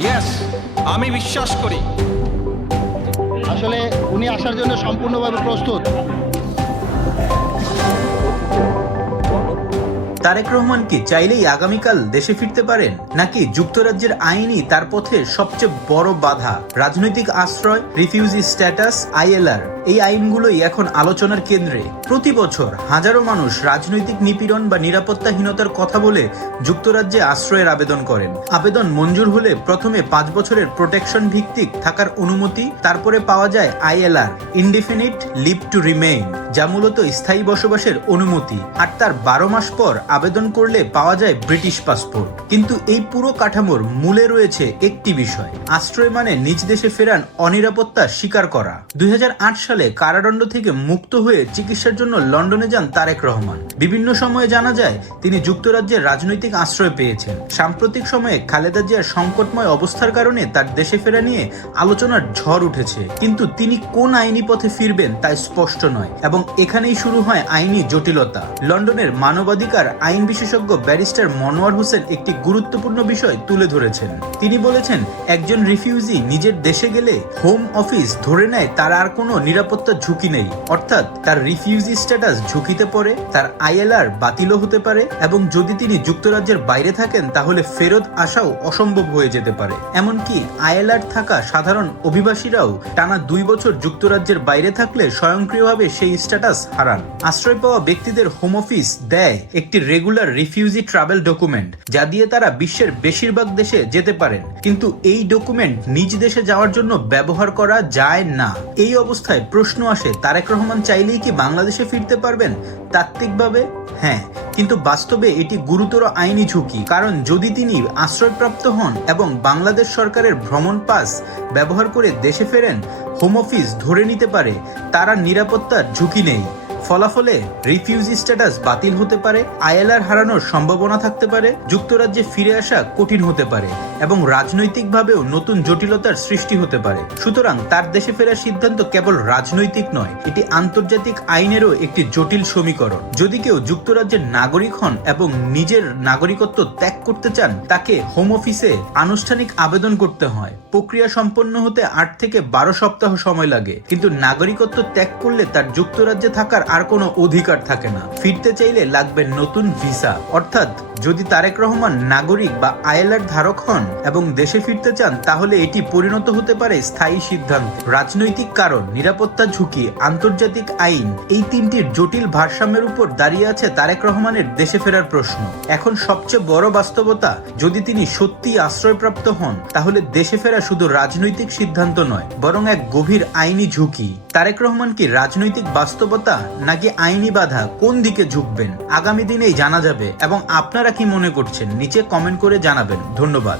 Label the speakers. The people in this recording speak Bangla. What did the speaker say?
Speaker 1: ইয়েস আমি বিশ্বাস করি।
Speaker 2: আসলে উনি আসার জন্য সম্পূর্ণভাবে প্রস্তুত।
Speaker 3: তারেক রহমান কি চাইলেই আগামীকাল দেশে ফিরতে পারেন? নাকি যুক্তরাজ্যের আইনই তার পথে সবচেয়ে বড় বাধা? রাজনৈতিক আশ্রয়, রিফিউজি স্ট্যাটাস, আইএলআর, এই আইনগুলোই এখন আলোচনার কেন্দ্রে। প্রতি বছর হাজারো মানুষ রাজনৈতিক নিপীড়ন বা নিরাপত্তাহীনতার কথা বলে যুক্তরাজ্যে আশ্রয়ের আবেদন করেন। আবেদন মঞ্জুর হলে প্রথমে পাঁচ বছরের প্রোটেকশন ভিত্তিক থাকার অনুমতি, তারপরে পাওয়া যায় ILR, indefinite leave to remain. যা মূলত স্থায়ী বসবাসের অনুমতি। আর তার বারো মাস পর আবেদন করলে পাওয়া যায় ব্রিটিশ পাসপোর্ট। কিন্তু এই পুরো কাঠামোর মূলে রয়েছে একটি বিষয়। আশ্রয় মানে নিজ দেশে ফেরান অনিরাপত্তা স্বীকার করা। দুই সালে কারাদণ্ড থেকে মুক্ত হয়ে চিকিৎসার জন্য লন্ডনে যান তারেক রহমান। বিভিন্ন সময়ে জানা যায়, তিনি যুক্তরাজ্যের রাজনৈতিক আশ্রয় পেয়েছেন। সাম্প্রতিক সময়ে খালেদা জিয়ার সংকটময় অবস্থার কারণে তার দেশে ফেরা নিয়ে আলোচনার ঝড় উঠেছে। কিন্তু তিনি কোন আইনি পথে ফিরবেন তা স্পষ্ট নয় এবং এখানেই শুরু হয় আইনি জটিলতা। লন্ডনের মানবাধিকার আইন বিশেষজ্ঞ ব্যারিস্টার মনোয়ার হোসেন একটি গুরুত্বপূর্ণ বিষয় তুলে ধরেছেন। তিনি বলেছেন, একজন রিফিউজি নিজের দেশে গেলে হোম অফিস ধরে নেয়, তার আর কোনো নিরাপত্তা ঝুঁকি নেই। অর্থাৎ তার রিফিউজি স্ট্যাটাস ঝুঁকিতে পড়ে, তার আইএলআর বাতিলও হতে পারে এবং যদি তিনি যুক্তরাজ্যের বাইরে থাকেন, তাহলে ফেরত আসাও অসম্ভব হয়ে যেতে পারে। এমনকি আইএলআর থাকা সাধারণ অভিবাসীরাও টানা দুই বছর যুক্তরাজ্যের বাইরে থাকলে স্বয়ংক্রিয়ভাবে সেই স্ট্যাটাস হারান। আশ্রয় পাওয়া ব্যক্তিদের হোম অফিস দেয় একটি রেগুলার রিফিউজি ট্রাভেল ডকুমেন্ট যা দিয়ে তারা বিশ্বের বেশিরভাগ দেশে যেতে পারেন। কিন্তু এই ডকুমেন্ট নিজ দেশে যাওয়ার জন্য ব্যবহার করা যায় না। এই অবস্থায় প্রশ্ন আসে, তারেক রহমান চাইলেই কি বাংলাদেশে ফিরতে পারবেন? তাত্ত্বিকভাবে হ্যাঁ। কিন্তু বাস্তবে এটি গুরুতর আইনি ঝুঁকি, কারণ যদি তিনি আশ্রয়প্রাপ্ত হন এবং বাংলাদেশ সরকারের ভ্রমণ পাস ব্যবহার করে দেশে ফেরেন হোম অফিস ধরে নিতে পারে তারা নিরাপত্তার ঝুঁকি নেই। ফলাফলে রিফিউজি স্ট্যাটাস বাতিল হতে পারে, আইএলআর হারানোর সম্ভাবনা থাকতে পারে, যুক্তরাজ্যে ফিরে আসা কঠিন হতে পারে এবং রাজনৈতিকভাবেও নতুন জটিলতার সৃষ্টি হতে পারে। সুতরাং তার দেশে ফেরার সিদ্ধান্ত কেবল রাজনৈতিক নয়, এটি আন্তর্জাতিক আইনেরও একটি জটিল সমীকরণ। যদি কেউ যুক্তরাজ্যের নাগরিক হন এবং নিজের নাগরিকত্ব ত্যাগ করতে চান, তাকে হোম অফিসে আনুষ্ঠানিক আবেদন করতে হয়। প্রক্রিয়া সম্পন্ন হতে আট থেকে বারো সপ্তাহ সময় লাগে, কিন্তু নাগরিকত্ব ত্যাগ করলে তার যুক্তরাজ্যে থাকার আর কোনো অধিকার থাকে না। ফিরতে চাইলে লাগবে নতুন ভিসা। অর্থাৎ, যদি তারেক রহমান নাগরিক বা আইএলআর ধারক হন এবং দেশে ফিরতে চান, তাহলে এটি পরিণত হতে পারে স্থায়ী সিদ্ধান্ত। রাজনৈতিক কারণ, নিরাপত্তা ঝুঁকি, আন্তর্জাতিক আইন, এই তিনটির জটিল ভারসাম্যের উপর দাঁড়িয়ে আছে তারেক রহমানের দেশে ফেরার প্রশ্ন। এখন সবচেয়ে বড় বাস্তবতা, যদি তিনি সত্যিই আশ্রয়প্রাপ্ত হন, তাহলে দেশে ফেরা শুধু রাজনৈতিক সিদ্ধান্ত নয়, বরং এক গভীর আইনি ঝুঁকি। তারেক রহমান কি রাজনৈতিক বাস্তবতা নাকি আইনি বাধা কোন দিকে ঝুঁকবেন? আগামী দিনেই জানা যাবে এবং আপনারা কি মনে করছেন? নিচে কমেন্ট করে জানাবেন। ধন্যবাদ।